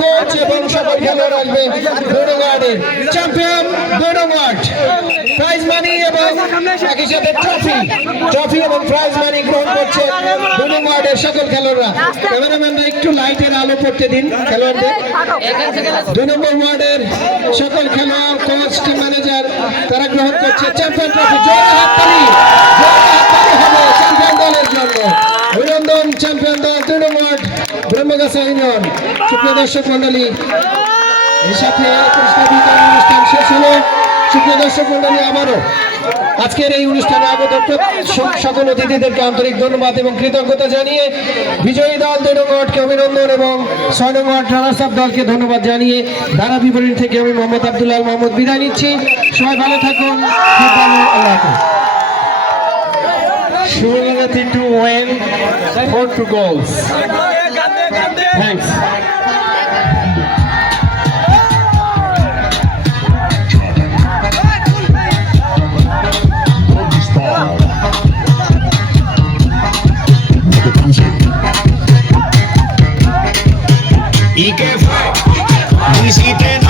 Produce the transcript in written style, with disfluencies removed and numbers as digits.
Coach এবং সকল খেলোয়াড় আসবে বড়গাড়ের চ্যাম্পিয়ন বড়গাড় প্রাইজ মানি এবং একই সাথে ট্রফি এবং প্রাইজ মানি গ্রহণ করছে বড়গাড়ের সকল খেলোয়াড়রা। ক্যামেরাম্যানরা একটু লাইটের আলো পড়তে দিন খেলোয়াড়দের। 2 নম্বর ওয়ার্ডের সকল খেলোয়াড় কোচ টিম ম্যানেজার তারা গ্রহণ করছে চ্যাম্পিয়ন ট্রফি। জোরে হাততালি হবে চ্যাম্পিয়ন দলের জন্য। অভিনন্দন চ্যাম্পিয়ন দল 2 নম্বর ব্রহ্মগাছা ইউনিয়ন। সুপ্রিয় দর্শক মন্ডলী, এর সাথে পুরস্কার বিতরণ অনুষ্ঠান শেষ হলো। সুপ্রিয় দর্শক মন্ডলী, আবারও আজকের এই অনুষ্ঠানে আগত সকল অতিথিদেরকে আন্তরিক ধন্যবাদ এবং কৃতজ্ঞতা জানিয়ে বিজয়ী দল 2 নম্বরকে অভিনন্দন এবং 6 নম্বর রানার্স আপ দলকে ধন্যবাদ জানিয়ে ধারা বিবরণী থেকে আমি মোহাম্মদ আব্দুল্লাহ মোহাম্মদ বিদায় নিচ্ছি। সবাই ভালো থাকুন, আল্লাহ হাফেজ। Shulagati to win 4 goals. Thanks. ¿Y qué fue? Visiten